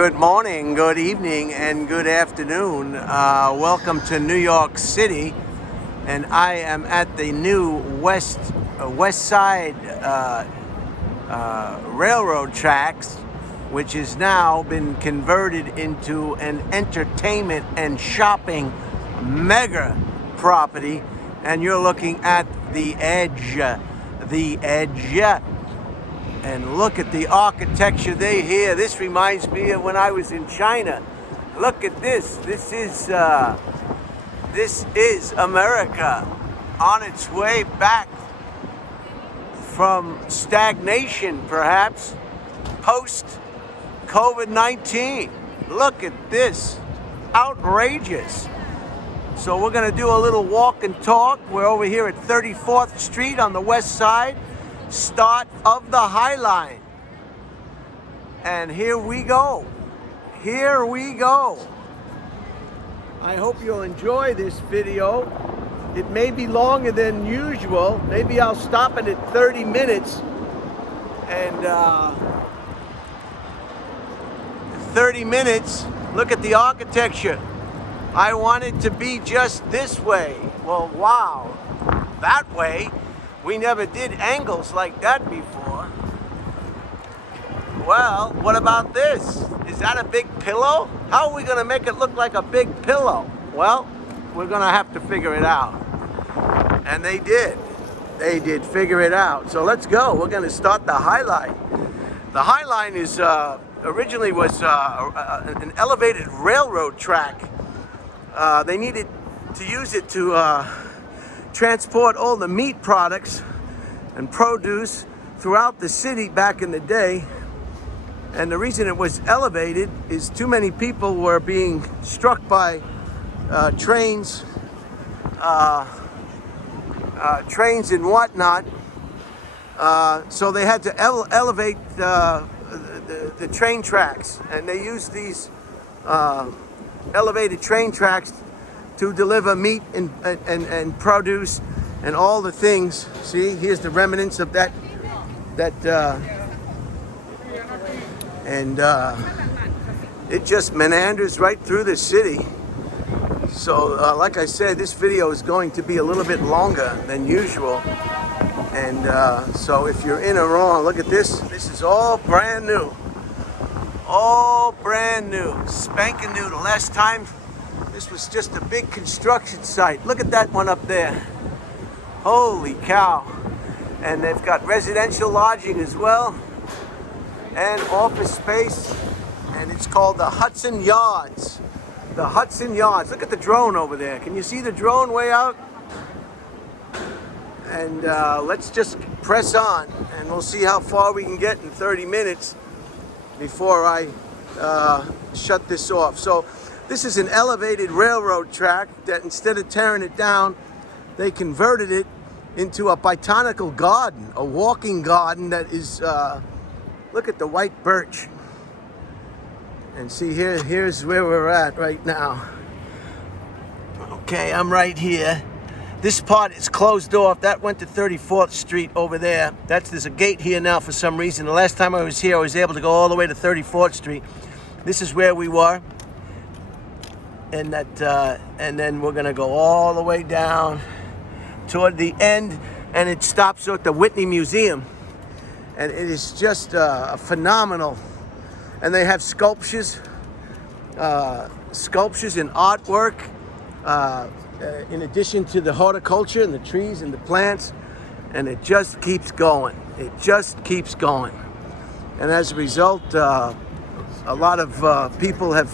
Good morning, good evening, and good afternoon. Welcome to New York City, and I am at the new West Side railroad tracks, which has now been converted into an entertainment and shopping mega property. And you're looking at the edge. And look at the architecture they here. This reminds me of when I was in China. Look at this. This is America on its way back from stagnation, perhaps, post COVID-19. Look at this. Outrageous. So we're going to do a little walk and talk. We're over here at 34th Street on the west side. Start of the High Line. And here we go. Here we go. I hope you'll enjoy this video. It may be longer than usual. Maybe I'll stop it at 30 minutes. And 30 minutes, look at the architecture. I want it to be just this way. Well, wow. That way. We never did angles like that before. Well, what about this? Is that a big pillow? How are we gonna make it look like a big pillow? Well, we're gonna have to figure it out. And they did. They did figure it out. So let's go. We're gonna start the High Line. The High Line is originally was an elevated railroad track. They needed to use it to transport all the meat products and produce throughout the city back in the day. And the reason it was elevated is too many people were being struck by trains and whatnot. So they had to elevate the train tracks, and they used these elevated train tracks to deliver meat and produce and all the things. See, here's the remnants of that it just meanders right through the city. So like I said, this video is going to be a little bit longer than usual. And so if you're in or wrong, look at this. This is all brand new. All brand new, spanking new. The last time this was just a big construction site. Look at that one up there. Holy cow. And they've got residential lodging as well, and office space, and it's called the Hudson Yards. The Hudson Yards. Look at the drone over there. Can you see the drone way out? And let's just press on, and we'll see how far we can get in 30 minutes before I shut this off. So this is an elevated railroad track that instead of tearing it down, they converted it into a botanical garden, a walking garden that is, look at the white birch. And see, here's where we're at right now. Okay, I'm right here. This part is closed off. That went to 34th Street over there. There's a gate here now for some reason. The last time I was here, I was able to go all the way to 34th Street. This is where we were. And then we're gonna go all the way down toward the end, and it stops at the Whitney Museum. And it is just phenomenal. And they have sculptures and artwork, in addition to the horticulture and the trees and the plants. And it just keeps going. It just keeps going. And as a result, a lot of people have,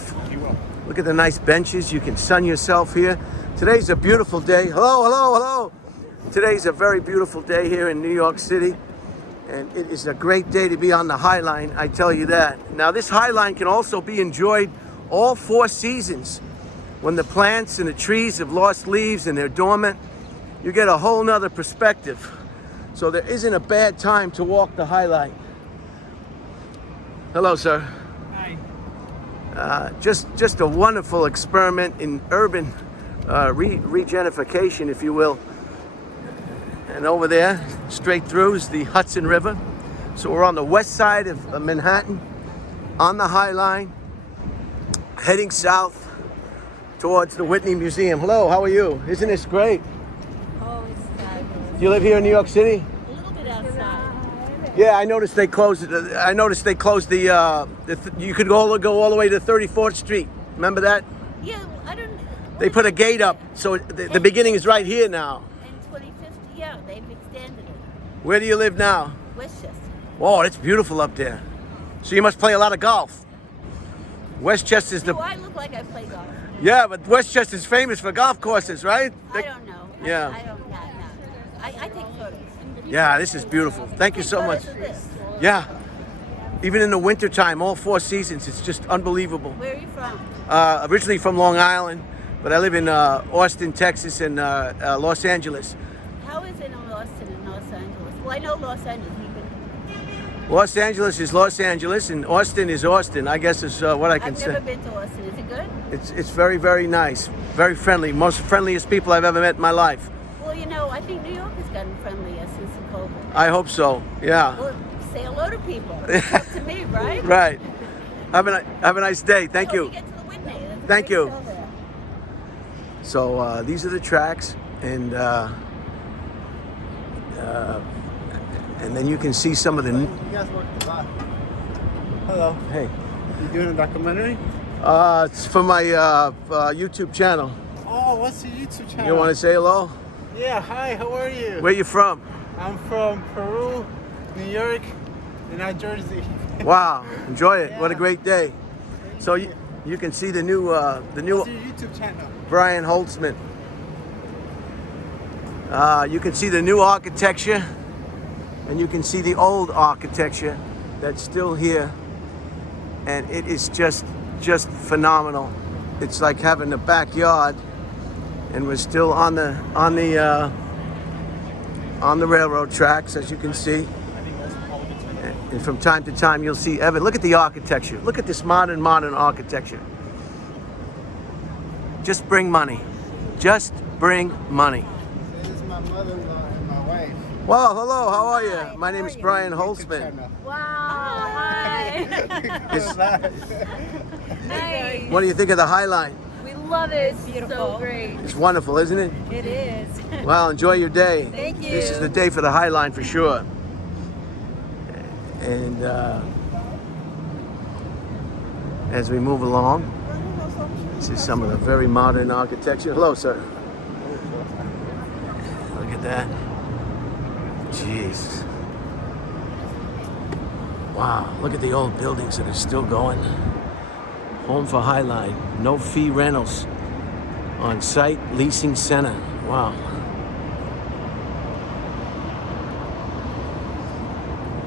look at the nice benches. You can sun yourself here. Today's a beautiful day. Hello, hello, hello. Today's a very beautiful day here in New York City. And it is a great day to be on the High Line, I tell you that. Now, this High Line can also be enjoyed all 4 seasons. When the plants and the trees have lost leaves and they're dormant, you get a whole nother perspective. So there isn't a bad time to walk the High Line. Hello, sir. Hi. Just a wonderful experiment in urban regentrification, if you will. And over there, straight through, is the Hudson River. So we're on the west side of Manhattan, on the High Line, heading south towards the Whitney Museum. Hello, how are you? Isn't this great? Oh, it's fabulous. Do you live here in New York City? A little bit outside. Yeah, I noticed they closed it. I noticed they closed you could go all the way to 34th Street. Remember that? Yeah, I don't. They put a gate up, so the beginning is right here now. In 2050, yeah, they've extended it. Where do you live now? Westchester. Oh, it's beautiful up there. So you must play a lot of golf. Westchester's Do I look like I play golf? Yeah, but Westchester's famous for golf courses, right? I don't know. Yeah. I don't know. I take photos. Yeah, this is beautiful. Thank you so much. Photos of this. Yeah. Even in the wintertime, all 4 seasons, it's just unbelievable. Where are you from? Originally from Long Island, but I live in Austin, Texas, and Los Angeles. How is it in Austin and Los Angeles? Well, I know Los Angeles. Los Angeles is Los Angeles, and Austin is Austin, I guess is what I can I've say. never been to Austin. Is it good? It's very, very nice. Very friendly. Most friendliest people I've ever met in my life. Well, you know, I think New York has gotten friendlier since the COVID. I hope so, yeah. Well, say hello to people. It's up to me, right? Right. Have a nice day. Thank I hope you. you get to the Whitney. That's a Thank great you. show there. So these are the tracks, and then you can see some of the. You guys work a lot. Hello. Hey, You doing a documentary? it's for my YouTube channel. Oh, what's your YouTube channel? You want to say hello? Yeah, hi, how are you? Where you from? I'm from Peru, New York, and now Jersey. Wow, enjoy it. What a Yeah. great day. So you can see the new What's your YouTube channel? Brian Holtzman. You can see the new architecture, and you can see the old architecture that's still here, and it is just phenomenal. It's like having a backyard, and we're still on the railroad tracks, as you can see. And from time to time, you'll see Evan. Look at the architecture. Look at this modern architecture. Just bring money. Just bring money. This is my mother-in-law and my wife. Well, hello. How are you? Hi, My how name are is you? Brian YouTube Holtzman. channel. Wow. Hi. Nice. What do you think of the High Line? We love it. It's Beautiful. so great. It's wonderful, isn't it? It is. Well, enjoy your day. Thank you. This is the day for the High Line for sure. And as we move along, this is some of the very modern architecture. Hello, sir. Look at that. Jeez. Wow, look at the old buildings that are still going. Home for Highline, no fee rentals. On site leasing center. Wow.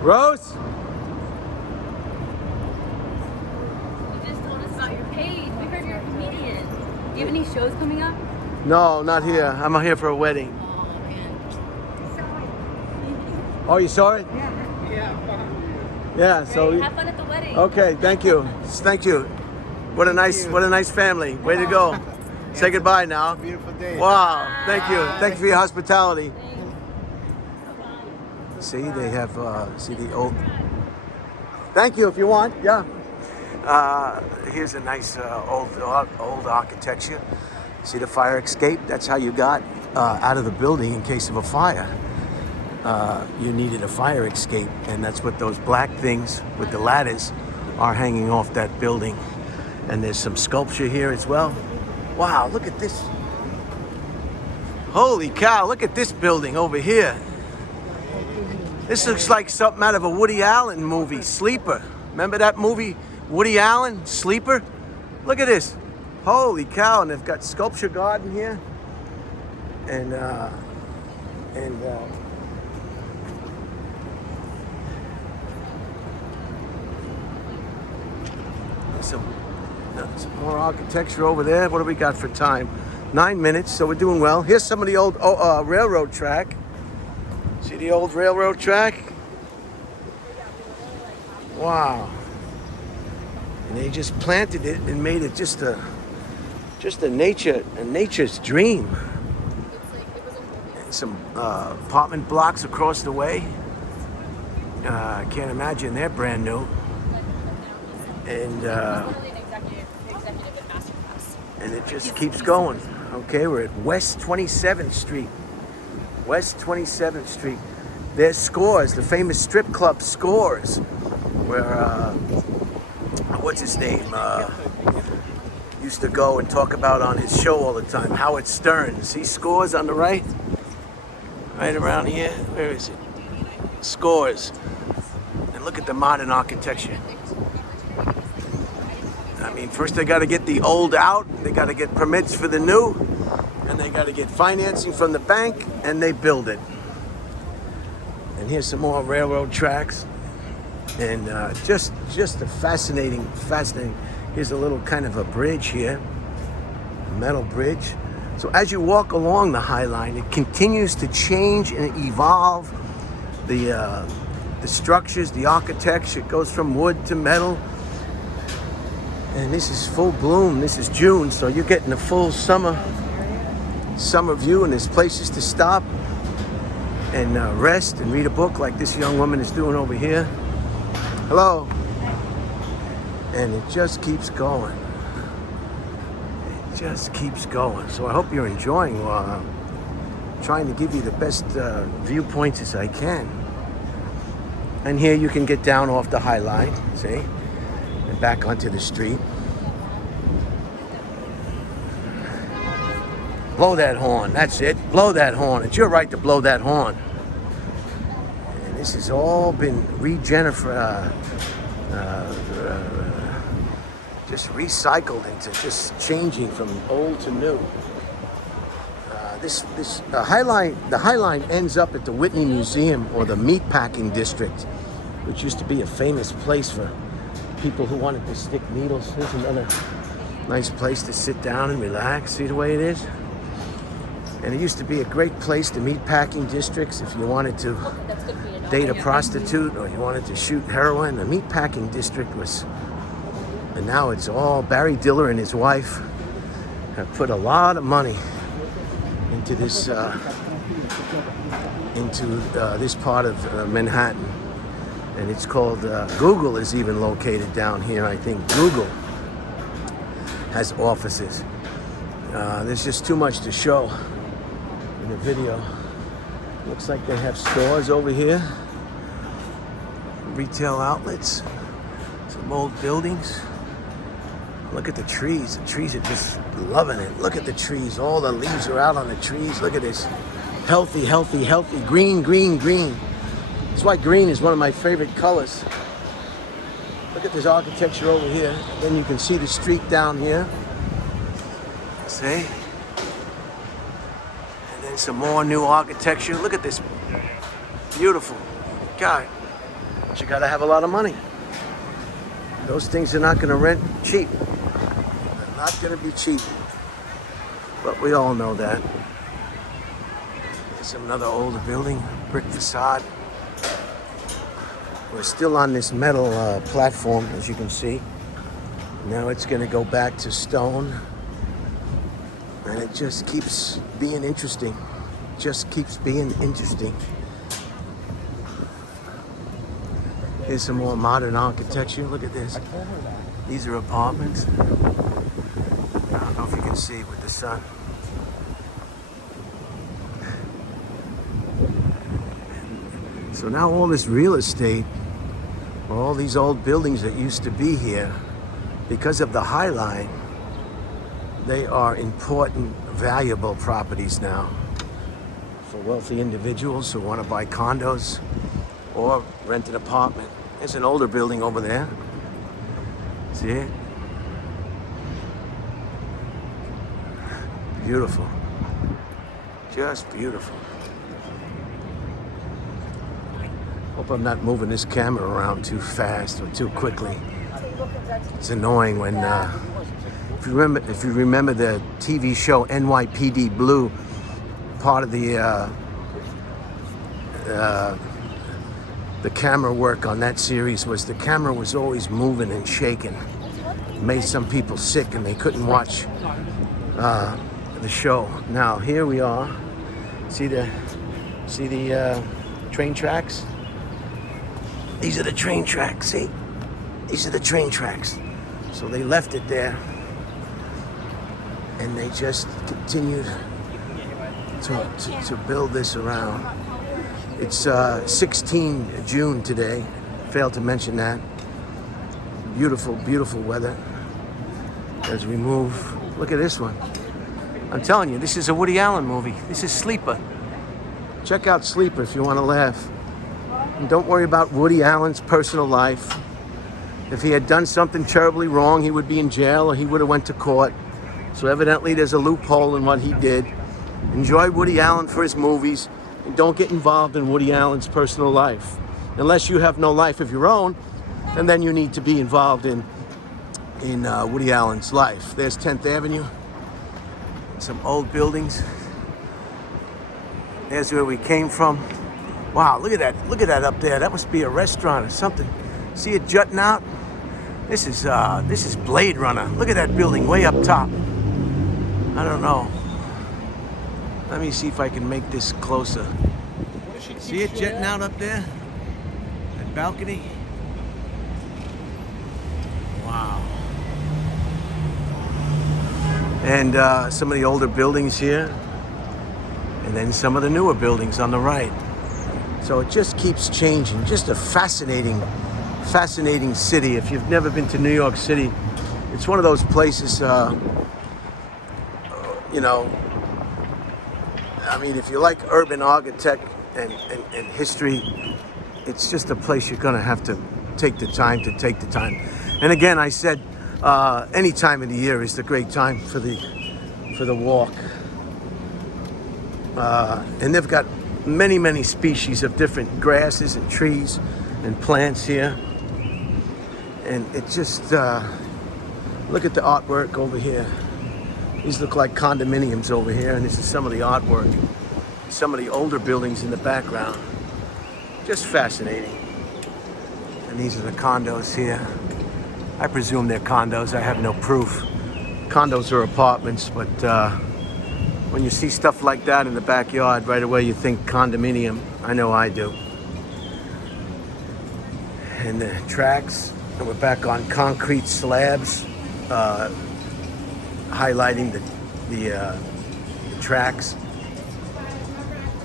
Rose? You just told us about your page. We heard you're a comedian. Do you have any shows coming up? No, not here. I'm here for a wedding. Oh, man. Oh, you saw it? Yeah, so Have fun at the wedding. okay, thank you. Thank you. What a nice family. Way to go. Say goodbye now. Beautiful day. Wow, thank you. Thank you for your hospitality. See, they have see the old. Thank you if you want. Yeah. Here's a nice old architecture. See the fire escape? That's how you got out of the building in case of a fire. You needed a fire escape, and that's what those black things with the ladders are hanging off that building. And there's some sculpture here as well. Wow, look at this. Holy cow, look at this building over here. This looks like something out of a Woody Allen movie, Sleeper. Remember that movie, Woody Allen, Sleeper? Look at this. Holy cow, and they've got sculpture garden here. And some more architecture over there. What do we got for time? 9 minutes, so we're doing well. Here's some of the old railroad track. See the old railroad track? Wow. And they just planted it and made it just a nature's dream. And some apartment blocks across the way. I can't imagine they're brand new. And Probably an executive And it just keeps going. Okay, we're at West 27th Street. West 27th Street. There's Scores, the famous strip club Scores, where, what's his name, used to go and talk about on his show all the time, Howard Stern. See Scores on the right? Right around here. Where is it? Scores. And look at the modern architecture. I mean, first they got to get the old out, they got to get permits for the new, and they got to get financing from the bank, and they build it. And here's some more railroad tracks, and just a fascinating. Here's a little kind of a bridge here, a metal bridge. So as you walk along the High Line, it continues to change and evolve. The structures, the architecture, it goes from wood to metal. And this is full bloom. This is June, so you're getting a full summer view, and there's places to stop and rest and read a book like this young woman is doing over here. Hello. And it just keeps going. It just keeps going. So I hope you're enjoying while I'm trying to give you the best viewpoints as I can. And here you can get down off the High Line, see? And back onto the street. Blow that horn, that's it. Blow that horn. It's your right to blow that horn. And this has all been just recycled into just changing from old to new. The High Line ends up at the Whitney Museum, or the Meatpacking District, which used to be a famous place for people who wanted to stick needles. Here's another nice place to sit down and relax. See the way it is? And it used to be a great place, the Meatpacking Districts, if you wanted to date a prostitute or you wanted to shoot heroin. The Meatpacking District was, and now it's all, Barry Diller and his wife have put a lot of money into this part of Manhattan. And it's called, Google is even located down here. I think Google has offices. There's just too much to show in the video. Looks like they have stores over here, retail outlets, some old buildings. Look at the trees. The trees are just loving it. Look at the trees. All the leaves are out on the trees. Look at this. Healthy, healthy, healthy. Green, green, green. That's why green is one of my favorite colors. Look at this architecture over here. Then you can see the street down here. See? And then some more new architecture. Look at this. Beautiful. God. But you gotta have a lot of money. Those things are not gonna rent cheap. They're not gonna be cheap. But we all know that. There's another older building, brick facade. We're still on this metal platform, as you can see. Now it's gonna go back to stone. And it just keeps being interesting. Just keeps being interesting. Here's some more modern architecture. Look at this. These are apartments. I don't know if you can see with the sun. So now all this real estate, all these old buildings that used to be here, because of the High Line, they are important, valuable properties now for wealthy individuals who want to buy condos or rent an apartment. There's an older building over there. See it? Beautiful. Just beautiful. Hope I'm not moving this camera around too fast or too quickly. It's annoying when, if you remember the TV show NYPD Blue, part of the camera work on that series was the camera was always moving and shaking. It made some people sick and they couldn't watch the show. Now here we are. See the train tracks? These are the train tracks, see? These are the train tracks. So they left it there. And they just continued to build this around. It's 16 June today. Failed to mention that. Beautiful, beautiful weather. As we move, look at this one. I'm telling you, this is a Woody Allen movie. This is Sleeper. Check out Sleeper if you want to laugh. And don't worry about Woody Allen's personal life. If he had done something terribly wrong, he would be in jail or he would have went to court. So evidently there's a loophole in what he did. Enjoy Woody Allen for his movies and don't get involved in Woody Allen's personal life. Unless you have no life of your own, and then you need to be involved in Woody Allen's life. There's 10th Avenue. Some old buildings. There's where we came from. Wow, look at that. Look at that up there. That must be a restaurant or something. See it jutting out? This is Blade Runner. Look at that building way up top. I don't know. Let me see if I can make this closer. See it jetting out up there? That balcony? Wow. And some of the older buildings here. And then some of the newer buildings on the right. So it just keeps changing. Just a fascinating city. If you've never been to New York City, it's one of those places, you know, I mean, if you like urban architect and history, it's just a place you're going to have to take the time. And again, I said, any time of the year is the great time for the walk. And they've got many species of different grasses and trees and plants here. And it just, look at the artwork over here. These look like condominiums over here, and this is some of the artwork. Some of the older buildings in the background. Just fascinating. And these are the condos here. I presume they're condos. I have no proof. Condos are apartments, but when you see stuff like that in the backyard, right away you think condominium. I know I do. And the tracks, and we're back on concrete slabs, highlighting the tracks.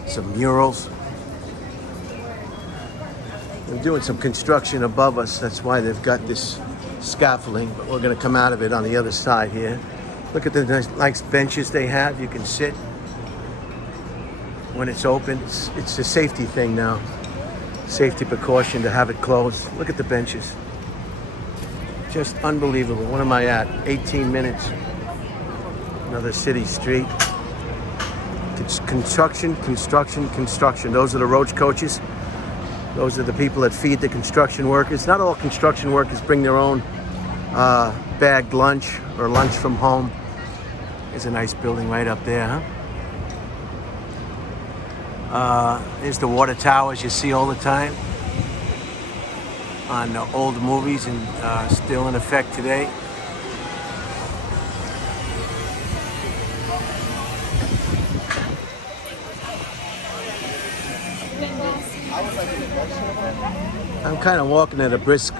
Some murals. They're doing some construction above us. That's why they've got this scaffolding, but we're going to come out of it on the other side here. Look at the nice benches they have. You can sit when it's open. It's a safety thing now. Safety precaution to have it closed. Look at the benches. Just unbelievable. What am I at? 18 minutes. Another city street. It's construction. Those are the roach coaches. Those are the people that feed the construction workers. Not all construction workers bring their own bagged lunch or lunch from home. There's a nice building right up there, huh? There's the water towers you see all the time on old movies and still in effect today. I'm kind of walking at a brisk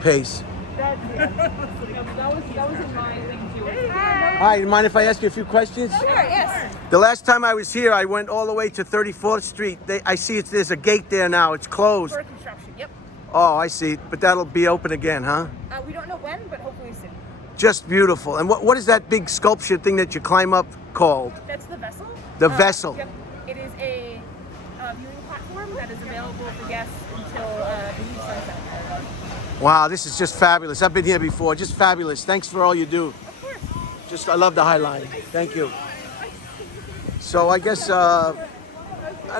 pace. Hi, you mind if I ask you a few questions? Sure, yes. The last time I was here, I went all the way to 34th Street. I see there's a gate there now. It's closed. For construction, yep. Oh, I see. But that'll be open again, huh? We don't know when, but hopefully soon. Just beautiful. And what is that big sculpture thing that you climb up called? That's the vessel. The vessel. Yep. It is a viewing platform that is available for guests until the new sunset. Wow, this is just fabulous. I've been here before. Just fabulous. Thanks for all you do. Of course. I love the highlighting. Thank you. So I guess, I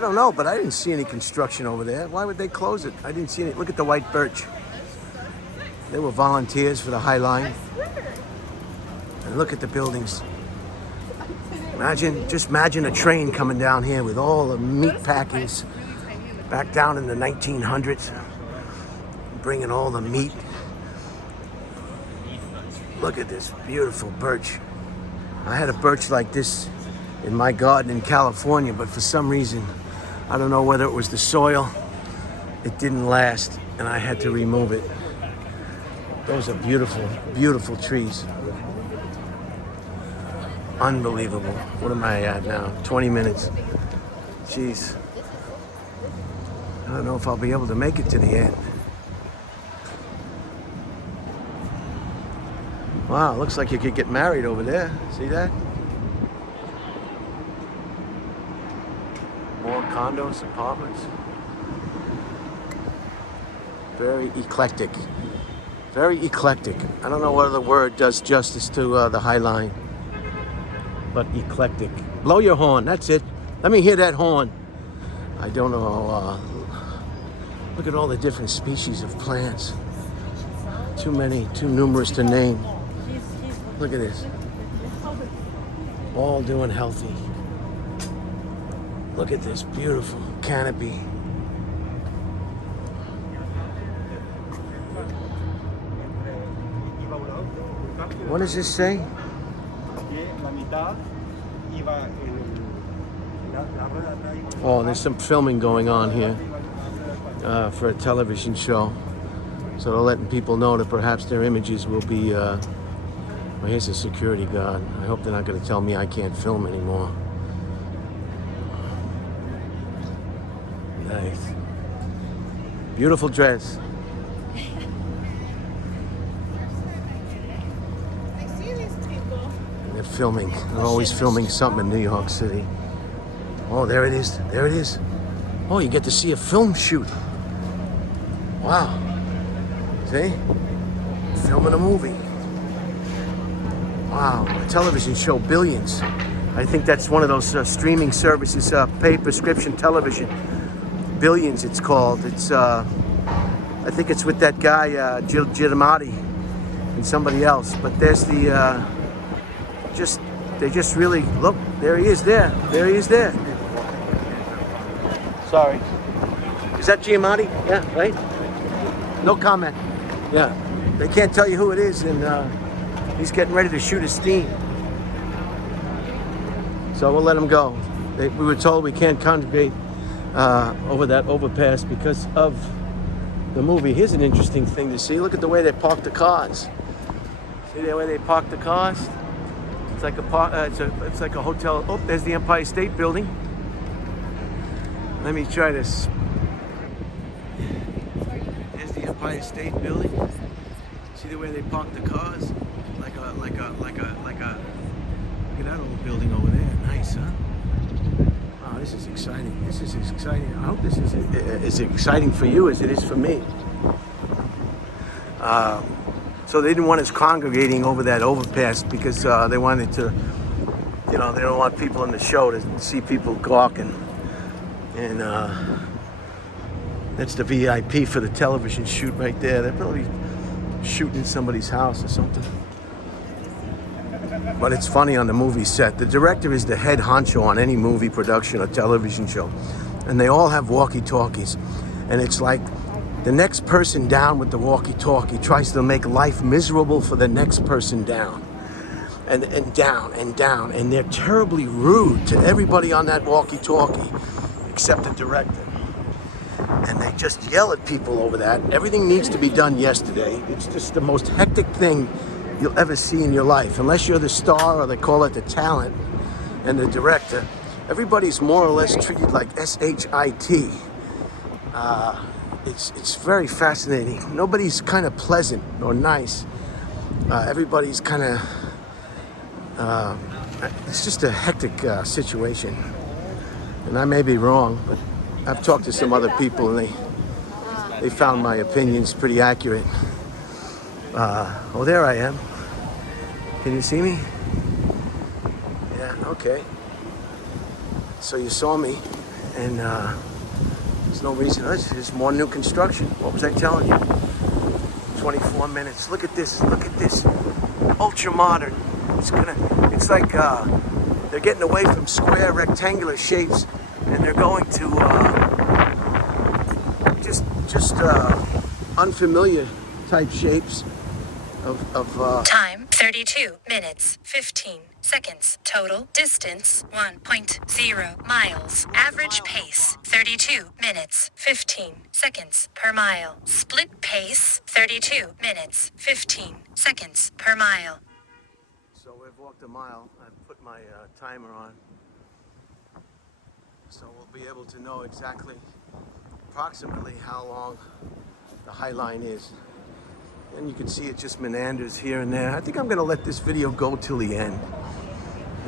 don't know, but I didn't see any construction over there. Why would they close it? I didn't see any. Look at the white birch. They were volunteers for the High Line. And look at the buildings. Just imagine a train coming down here with all the meat packings back down in the 1900s, bringing all the meat. Look at this beautiful birch. I had a birch like this in my garden in California, but for some reason, I don't know whether it was the soil, it didn't last, and I had to remove it. Those are beautiful, beautiful trees. Unbelievable. What am I at now? 20 minutes. Jeez. I don't know if I'll be able to make it to the end. Wow, looks like you could get married over there. See that? More condos, apartments. Very eclectic. Very eclectic. I don't know whether the word does justice to the High Line, but eclectic. Blow your horn, that's it. Let me hear that horn. I don't know. Look at all the different species of plants. Too many, too numerous to name. Look at this. All doing healthy. Look at this beautiful canopy. What does this say? Oh, there's some filming going on here for a television show. So they're letting people know that perhaps their images will be... well, here's a security guard. I hope they're not going to tell me I can't film anymore. Nice. Beautiful dress. They're filming. They're always filming something in New York City. Oh, there it is. There it is. Oh, you get to see a film shoot. Wow. See? Filming a movie. Wow. A television show, Billions. I think that's one of those streaming services, paid prescription television. Billions, it's called. It's, I think it's with that guy, Giamatti, and somebody else. But there's the, they just really, look, there he is there. There he is there. Sorry. Is that Giamatti? Yeah, right? No comment. Yeah. They can't tell you who it is, and he's getting ready to shoot his theme. So we'll let him go. We were told we can't congregate over that overpass because of the movie. Here's an interesting thing to see. Look at the way they park the cars. See the way they park the cars? It's like it's like a hotel. Oh, there's the Empire State Building. Let me try this. There's the Empire State Building. See the way they park the cars? Like a. Look at that old building over there. Nice, huh? Wow, this is exciting. This is exciting. I hope this is as exciting for you as it is for me. So they didn't want us congregating over that overpass because they wanted to, you know, they don't want people in the show to see people gawking. And that's the VIP for the television shoot right there. They're probably shooting in somebody's house or something. But it's funny on the movie set. The director is the head honcho on any movie production or television show. And they all have walkie-talkies. And it's like the next person down with the walkie-talkie tries to make life miserable for the next person down. And down and down. And they're terribly rude to everybody on that walkie-talkie except the director. And they just yell at people over that. Everything needs to be done yesterday. It's just the most hectic thing you'll ever see in your life. Unless you're the star, or they call it the talent, and the director. Everybody's more or less treated like S-H-I-T. It's very fascinating. Nobody's kind of pleasant or nice. Everybody's kind of, it's just a hectic situation. And I may be wrong, but I've talked to some other people and they found my opinions pretty accurate. Oh, there I am. Can you see me? Yeah, okay. So you saw me, and there's no reason. There's more new construction. What was I telling you? 24 minutes. Look at this. Look at this. Ultra modern. It's like they're getting away from square, rectangular shapes, and they're going to just unfamiliar type shapes of Time 32 minutes 15 seconds. Total distance 1.0 miles. Average pace 32 minutes 15 seconds per mile. Split pace 32 minutes 15 seconds per mile. So I've walked a mile. I've put my timer on. So we'll be able to know exactly, approximately how long the High Line is. And you can see it just meanders here and there. I think I'm gonna let this video go till the end.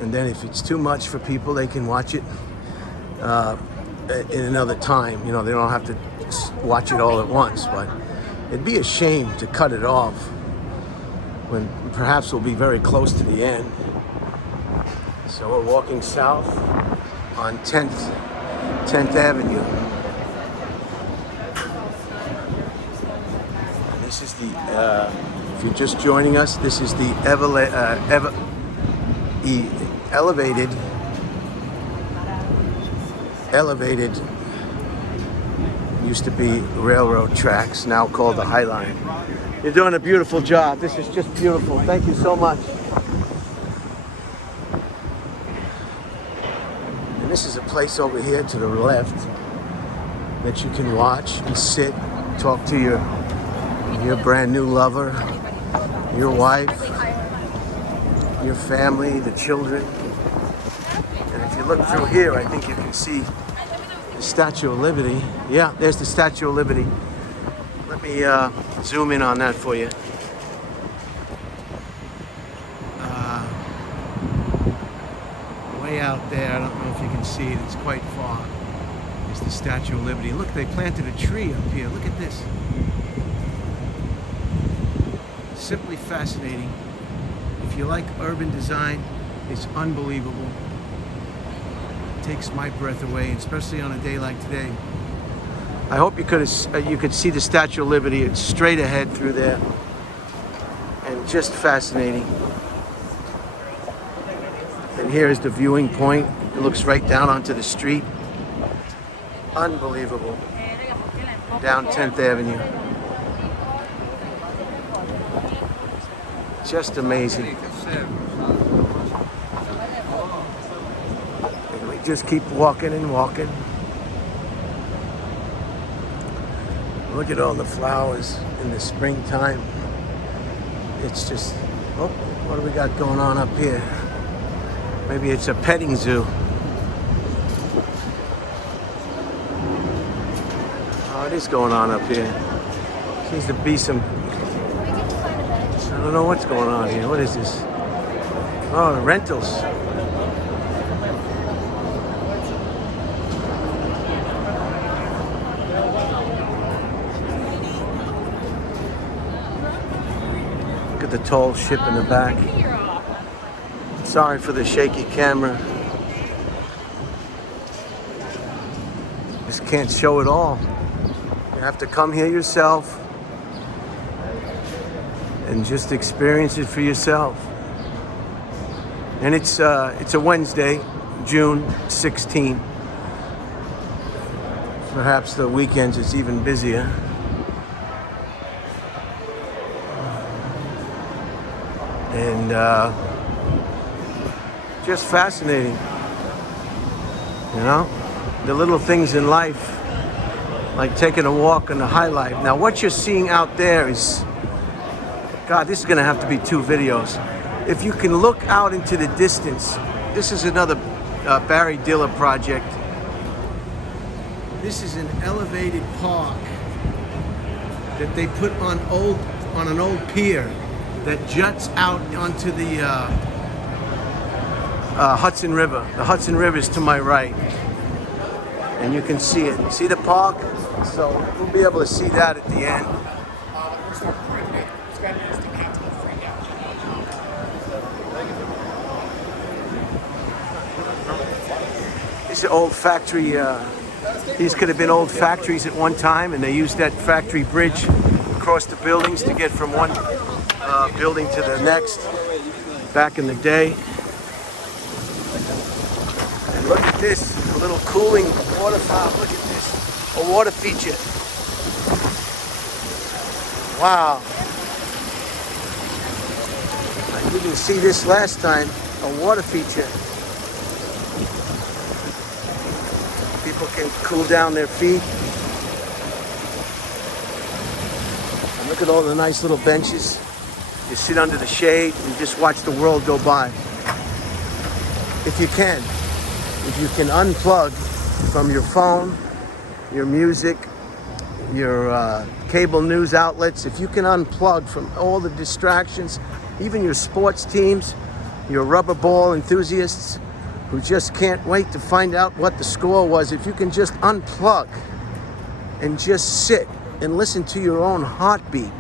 And then if it's too much for people, they can watch it in another time. You know, they don't have to watch it all at once, but it'd be a shame to cut it off when perhaps we'll be very close to the end. So we're walking south on 10th Avenue. And this is the, if you're just joining us, this is the elevated, used to be railroad tracks, now called the High Line. You're doing a beautiful job. This is just beautiful. Thank you so much. And this is a place over here to the left that you can watch and sit, talk to your brand new lover, your wife, your family, the children. And if you look through here, I think you can see the Statue of Liberty. Yeah, there's the Statue of Liberty. Let me zoom in on that for you. Way out there, I don't know if you can see it, it's quite far. It's the Statue of Liberty. Look, they planted a tree up here. Look at this. Simply fascinating. If you like urban design, it's unbelievable. It takes my breath away, especially on a day like today. I hope you could see the Statue of Liberty. It's straight ahead through there, and just fascinating. And here is the viewing point. It looks right down onto the street. Unbelievable. Down 10th Avenue. Just amazing. And we just keep walking and walking. Look at all the flowers in the springtime. It's just, oh, what do we got going on up here? Maybe it's a petting zoo. Oh, it is going on up here. Seems to be some, I don't know what's going on here. What is this? Oh, rentals. Look at the tall ship in the back. Sorry for the shaky camera. Just can't show it all. You have to come here yourself and just experience it for yourself. And it's a Wednesday, June 16. Perhaps the weekends it's even busier. And just fascinating, you know, the little things in life, like taking a walk on the High Line. Now what you're seeing out there is, God, this is gonna have to be 2 videos. If you can look out into the distance, this is another Barry Diller project. This is an elevated park that they put on an old pier that juts out onto the Hudson River. The Hudson River is to my right, and you can see it. See the park? So we'll be able to see that at the end. This is an old factory. These could have been old factories at one time, and they used that factory bridge across the buildings to get from one building to the next back in the day. And look at this, a little cooling water fountain. Look at this, a water feature. Wow. I didn't see this last time, a water feature. People can cool down their feet. And look at all the nice little benches. You sit under the shade and just watch the world go by. If you can unplug from your phone, your music, your cable news outlets, if you can unplug from all the distractions, even your sports teams, your rubber ball enthusiasts who just can't wait to find out what the score was, if you can just unplug and just sit and listen to your own heartbeat.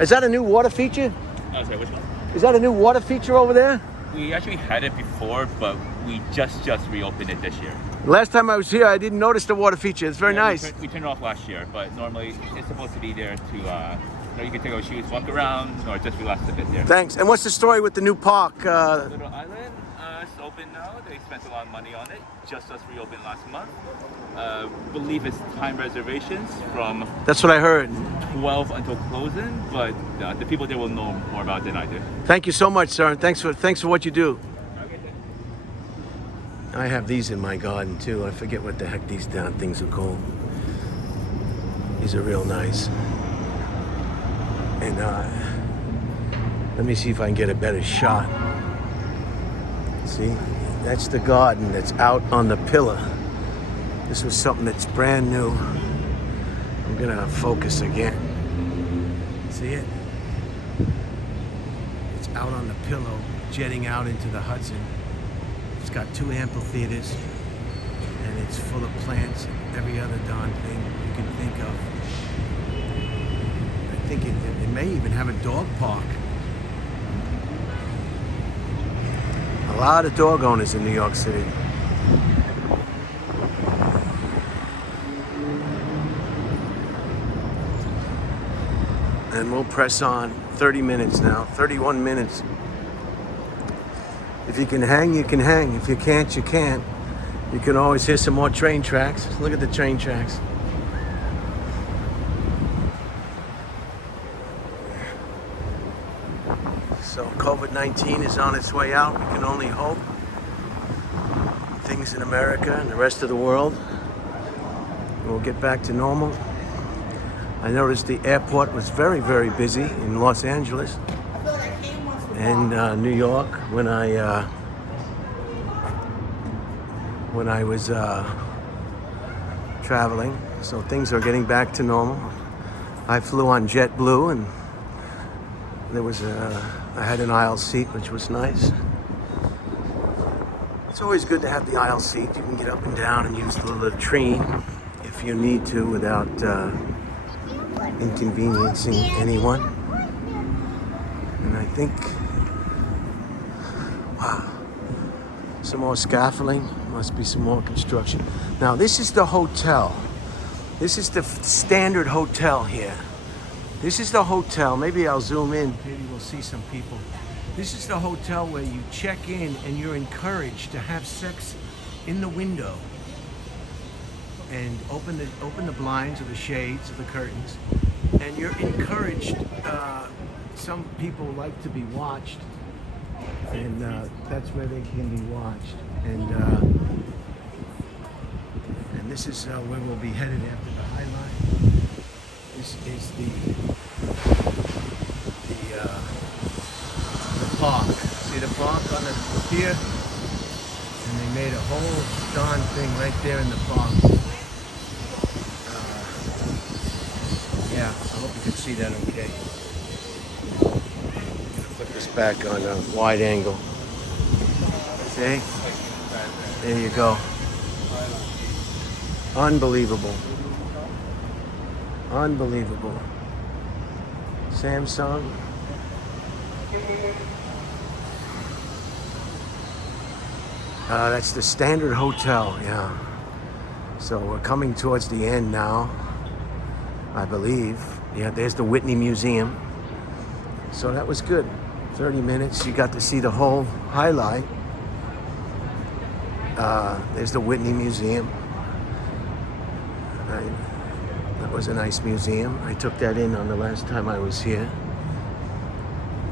Is that a new water feature? Oh, sorry, which one? Is that a new water feature over there? We actually had it before, but we just reopened it this year. Last time I was here, I didn't notice the water feature. It's very nice. We turned it off last year, but normally it's supposed to be there to, you can take out shoes, walk around, or just relax a bit there. Thanks. And what's the story with the new park? Little Island, it's open now. They spent a lot of money on it. Just reopened last month. Believe it's time reservations from That's what I heard. 12 until closing, but the people there will know more about it than I do. Thank you so much, sir. And thanks for what you do. I have these in my garden too. I forget what the heck these damn things are called. These are real nice. And let me see if I can get a better shot. See, that's the garden that's out on the pillar. This was something that's brand new. I'm gonna focus again. See it? It's out on the pillow, jetting out into the Hudson. It's got 2 amphitheaters, and it's full of plants and every other darn thing you can think of. I think it may even have a dog park. A lot of dog owners in New York City. And we'll press on. 30 minutes now, 31 minutes. If you can hang, you can hang. If you can't, you can't. You can always hear some more train tracks. Look at the train tracks. So COVID-19 is on its way out. We can only hope. Things in America and the rest of the world will get back to normal. I noticed the airport was very, very busy in Los Angeles and New York when I was traveling. So things are getting back to normal. I flew on JetBlue and there was I had an aisle seat, which was nice. It's always good to have the aisle seat. You can get up and down and use the latrine if you need to without inconveniencing anyone. And I think, wow, some more scaffolding, must be some more construction. Now this is the hotel. This is the standard hotel here. This is the hotel. Maybe I'll zoom in. Maybe we'll see some people. This is the hotel where you check in and you're encouraged to have sex in the window. And open the blinds or the shades or the curtains. And you're encouraged. Some people like to be watched. And that's where they can be watched. And this is where we'll be headed after the High Line. This is the park. See the park on the pier? And they made a whole darn thing right there in the park. Yeah, I hope you can see that okay. Put this back on a wide angle. See? There you go. Unbelievable. Unbelievable. Samsung. That's the standard hotel, yeah. So we're coming towards the end now, I believe. Yeah, there's the Whitney Museum. So that was good. 30 minutes, you got to see the whole highlight. There's the Whitney Museum. That was a nice museum. I took that in on the last time I was here.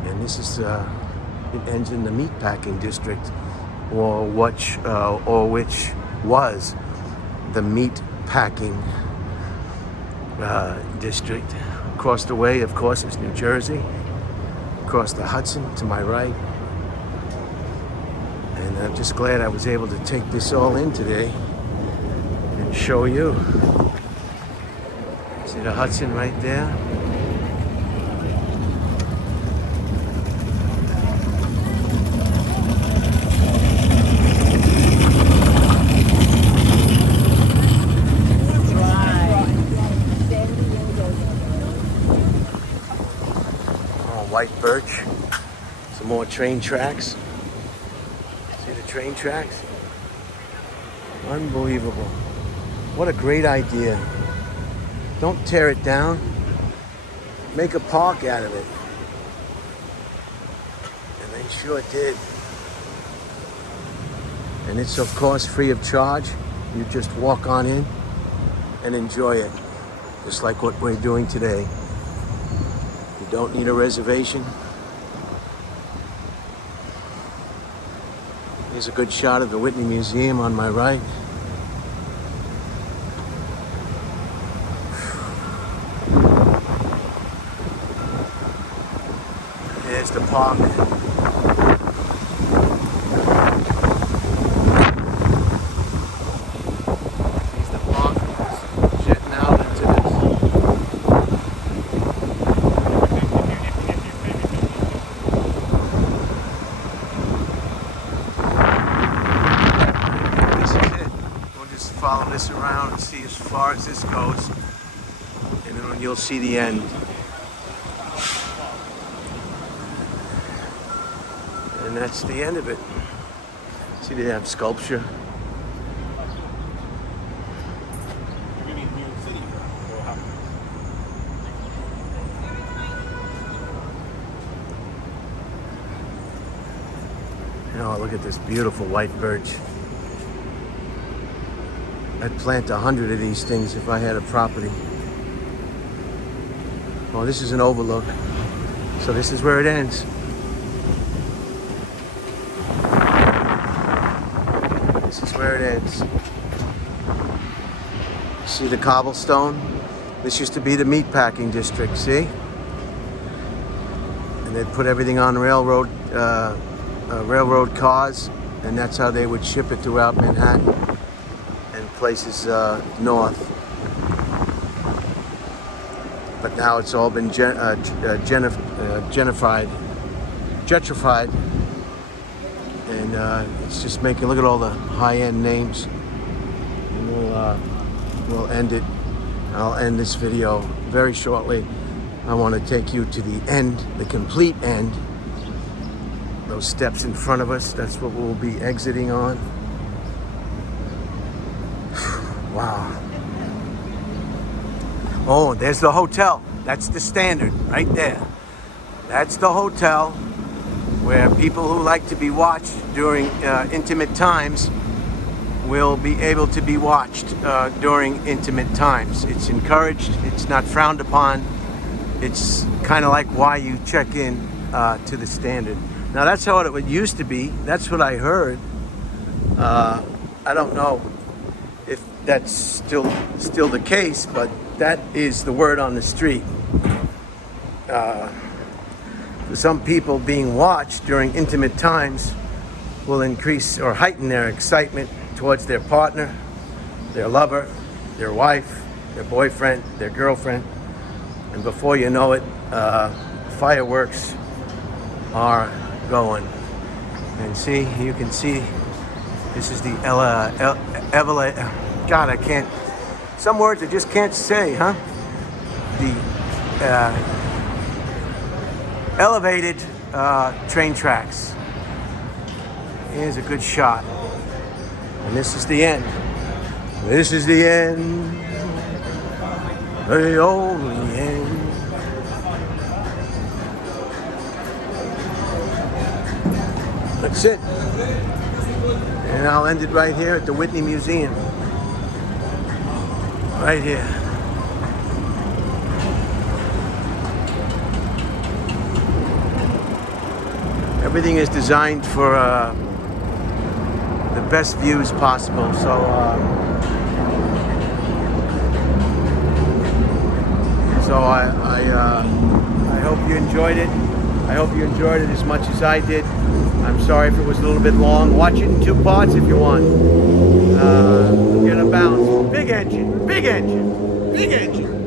And this is, it ends in the meatpacking district, or which was the meat packing district. Across the way, of course, is New Jersey. across the Hudson to my right. And I'm just glad I was able to take this all in today and show you. See the Hudson right there? Oh, white birch. Some more train tracks. See the train tracks? Unbelievable. What a great idea. Don't tear it down. Make a park out of it. And they sure did. And it's of course free of charge. You just walk on in and enjoy it. Just like what we're doing today. You don't need a reservation. Here's a good shot of the Whitney Museum on my right. There's the park. Here's the park. Jetting out into this. This is it. We'll just follow this around and see as far as this goes. And then you'll see the end. And that's the end of it. See, they have sculpture. Oh, look at this beautiful white birch. I'd plant 100 of these things if I had a property. Well, this is an overlook. So this is where it ends. This is where it ends. See the cobblestone? This used to be the meatpacking district, see? And they'd put everything on railroad cars, and that's how they would ship it throughout Manhattan and places north. But now it's all been gentrified. And it's just making, look at all the high-end names. And we'll end it. I'll end this video very shortly. I want to take you to the end, the complete end. Those steps in front of us, that's what we'll be exiting on. Wow. Oh, there's the hotel. That's the Standard right there. That's the hotel where people who like to be watched during intimate times will be able to be watched during intimate times. It's encouraged, it's not frowned upon. It's kind of like why you check in to the Standard. Now that's how it used to be. That's what I heard. I don't know if that's still the case, but that is the word on the street. For some people, being watched during intimate times will increase or heighten their excitement towards their partner, their lover, their wife, their boyfriend, their girlfriend. And before you know it, fireworks are going. And see, you can see, this is the God, I can't, some words I just can't say, huh? The elevated train tracks. Here's a good shot. And this is the end. This is the end. The only end. That's it. And I'll end it right here at the Whitney Museum. Right here. Everything is designed for the best views possible. So I hope you enjoyed it. I hope you enjoyed it as much as I did. I'm sorry if it was a little bit long. Watch it in 2 parts if you want. We're gonna bounce. Big engine, big engine, big engine.